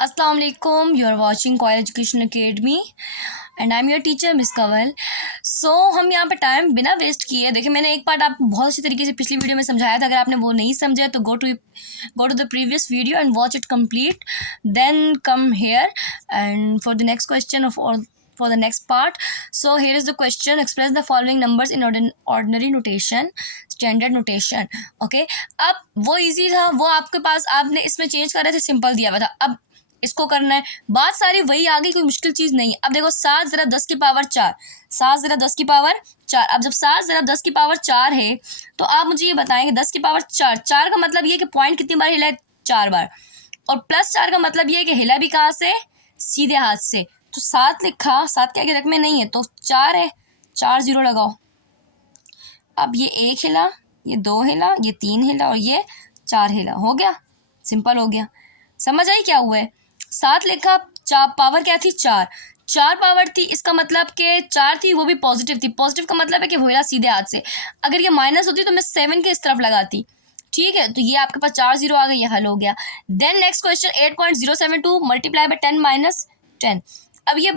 अस्सलाम वालेकुम, you are watching Koel education academy and I am your teacher miss Kanwal. So हम यहाँ पे टाइम बिना वेस्ट किए, देखिए मैंने एक पार्ट आपको बहुत अच्छी तरीके से पिछली वीडियो में समझाया था। अगर आपने वो नहीं समझा तो go to the previous video and watch it complete, then come here and for the next question of for the next part. So here is the question: express the following numbers in ordinary notation, standard notation. Okay, अब वो easy था, वो आपके पास आपने इसमें change कर रहे थे, सिंपल दिया हुआ था। अब इसको करना है, बात सारी वही आ गई, कोई मुश्किल चीज़ नहीं। अब देखो 7 ज़रा 10 की पावर 4, 7 ज़रा 10 की पावर 4। अब जब 7 ज़रा 10 की पावर 4 है तो आप मुझे ये बताएंगे 10 की पावर 4, 4 का मतलब ये कि पॉइंट कितनी बार हिला है, 4 बार। और प्लस 4 का मतलब ये है कि हिला भी कहाँ से, सीधे हाथ से। तो 7 लिखा, 7 के आगे रकमे नहीं है तो 4 है, 4 0 लगाओ। अब ये 1 हिला, ये 2 हिला, ये 3 हिला और ये 4 हिला, हो गया, सिंपल हो गया। समझ आई क्या हुआ है? 7 लिखा, 4 पावर क्या थी, 4, 4 पावर थी, इसका मतलब कि 4 थी वो भी पॉजिटिव थी। पॉजिटिव का मतलब है कि वो हिला सीधे हाथ से। अगर ये माइनस होती तो मैं 7 के इस तरफ लगाती, ठीक है। तो ये आपके पास 4 0 आ गई, ये हल हो गया। Then next question 8.072 multiply by 10 minus 10। अब ये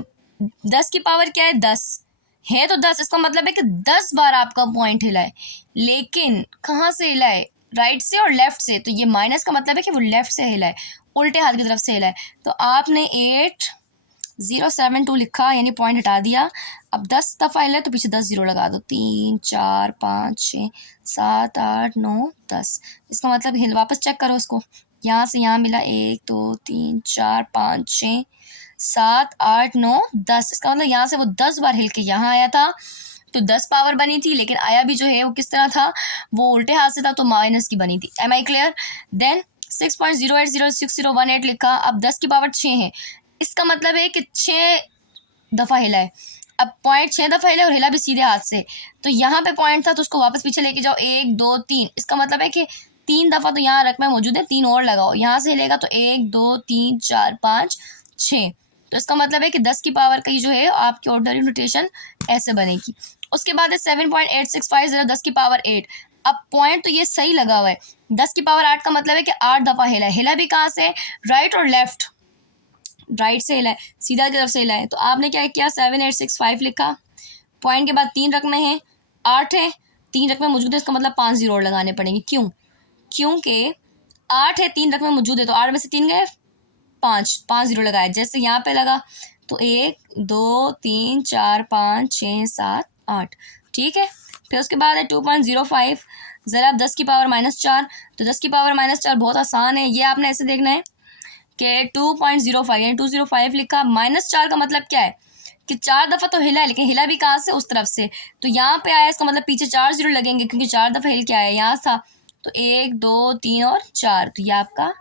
10 की पावर क्या है, 10 है तो 10, इसका मतलब है कि 10 बार आपका पॉइंट हिला है, लेकिन कहाँ से हिला है, राइट से और लेफ्ट से। तो ये माइनस का मतलब है कि वो लेफ्ट से हिला है, उल्टे हाथ की तरफ से हिला है। तो आपने 8072 लिखा, यानी पॉइंट हटा दिया। अब 10 दफ़ा हिला है तो पीछे 10 0 लगा दो, 3 4 5 6 7 8 9 10। इसका मतलब हिल, वापस चेक करो इसको, यहाँ से यहाँ मिला 1 2 3 4 5 6 7 8 9 10। इसका मतलब यहाँ से वो 10 बार हिल के यहाँ आया था तो 10 पावर बनी थी, लेकिन आया भी जो है वो किस तरह था, वो उल्टे हाथ से था, तो माइनस की बनी थी। M I clear? देन 6.0806018 लिखा। अब 10 की पावर 6 है, इसका मतलब है कि 6 दफ़ा हिला है। अब पॉइंट 6 दफ़ा हिला और हिला भी सीधे हाथ से, तो यहाँ पे पॉइंट था तो उसको वापस पीछे लेके जाओ, 1 2 3। इसका मतलब है कि 3 दफ़ा तो यहाँ रकमे मौजूद है, 3 और लगाओ, यहाँ से हिलेगा तो 1 2 3 4 5 6। तो इसका मतलब है कि 10 की पावर का ये जो है आपकी ऑर्डनरी नोटेशन ऐसे बनेगी। उसके बाद है 7.865 ज़रा 10 की पावर 8। अब पॉइंट तो ये सही लगा हुआ है, 10 की पावर 8 का मतलब है कि 8 दफ़ा हिला है, हिला भी कहाँ से, राइट और लेफ्ट, राइट से हिला है, सीधा की तरफ से हिला है। तो आपने क्या किया, 7865 लिखा, पॉइंट के बाद 3 रकमे हैं, 8 है, 3 रकमे मौजूद है, इसका मतलब 5 0 और लगाने पड़ेंगे। क्यों? क्योंकि 8 है, 3 रकमे मौजूद है, तो 8 में से 3 गए, 5 0 लगाया। जैसे यहाँ पे लगा तो 1 2 3 4 5 6 7 8, ठीक है। फिर उसके बाद है 2.05 ज़रा 10 की पावर -4। तो 10 की पावर -4 बहुत आसान है, ये आपने ऐसे देखना है कि 2.05 यानी 205 लिखा। -4 का मतलब क्या है कि 4 दफ़ा तो हिला है, लेकिन हिला भी कहाँ से, उस तरफ से। तो यहाँ पे आया, इसका मतलब पीछे 4 0 लगेंगे, क्योंकि 4 दफ़ा हिल के आया, यहाँ था। तो 1 2 3 और 4, तो ये आपका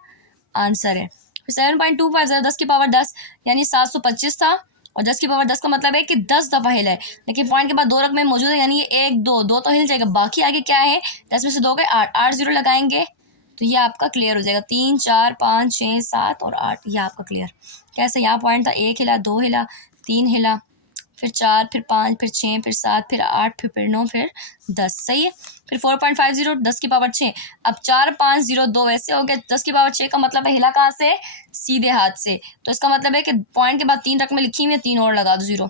आंसर है। 7.25 ज़रा 10 की पावर 10 यानी 725 था, और 10 की पावर 10 का मतलब है कि 10 दफ़ा हिला है, लेकिन पॉइंट के बाद 2 रकमें मौजूद है, यानी ये 1 2 तो हिल जाएगा, बाकी आगे क्या है, 10 में से 2 गए, 8 0 लगाएंगे तो ये आपका क्लियर हो जाएगा। 3 4 5 6 7 और 8, ये आपका क्लियर। कैसे, यहाँ पॉइंट था, 1 हिला, 2 हिला, 3 हिला, फिर 4, फिर 5, फिर 6, फिर 7, फिर 8, फिर 9, फिर 10, सही है। फिर 4.50 10 की पावर 6। अब 4 5 0 2 वैसे हो गया, 10 की पावर 6 का मतलब है हिला कहाँ से, सीधे हाथ से। तो इसका मतलब है कि पॉइंट के बाद 3 रकमें लिखी हुई है, 3 और लगा दो 0।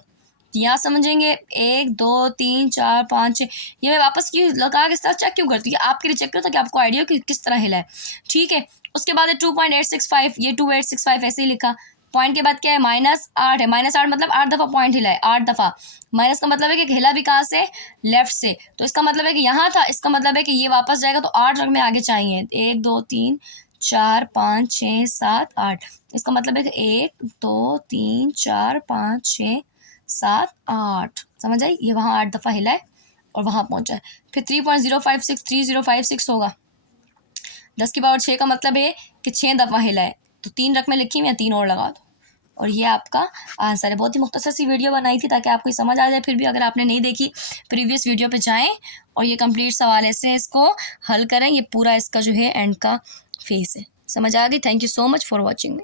यहाँ समझेंगे 1 2 3 4 5 6। ये मैं वापस की लगा के इस तरह चेक क्यों करती हूँ, आपके लिए चेक करो ताकि आपको आइडिया हो कि किस तरह हिला है, ठीक है। उसके बाद है 2.865, ये 2865 ऐसे ही लिखा। पॉइंट के बाद क्या है, -8 है, -8 मतलब 8 दफ़ा पॉइंट हिला है, 8 दफ़ा। माइनस का मतलब है कि हिला भी कहाँ से, लेफ्ट से। तो इसका मतलब है कि यहाँ था, इसका मतलब है कि ये वापस जाएगा, तो 8 रकमें आगे चाहिए, 1 2 3 4 5 6 7 8। इसका मतलब है कि 1 2 3 4 5 6 7 8, समझ आई, ये वहाँ 8 दफ़ा हिला है और वहाँ पहुँचा है। फिर 3.056 होगा, 10 की पावर 6 का मतलब है कि 6 दफ़ा हिला है, तो 3 रकमें लिखी हुई हैं, 3 और लगा दो, और ये आपका आंसर है। बहुत ही मुख्तसर सी वीडियो बनाई थी ताकि आपको समझ आ जाए। फिर भी अगर आपने नहीं देखी, प्रीवियस वीडियो पे जाएं और ये कंप्लीट सवाल ऐसे इसको हल करें, ये पूरा इसका जो है एंड का फेस है। समझ आ गई? Thank you so much for watching.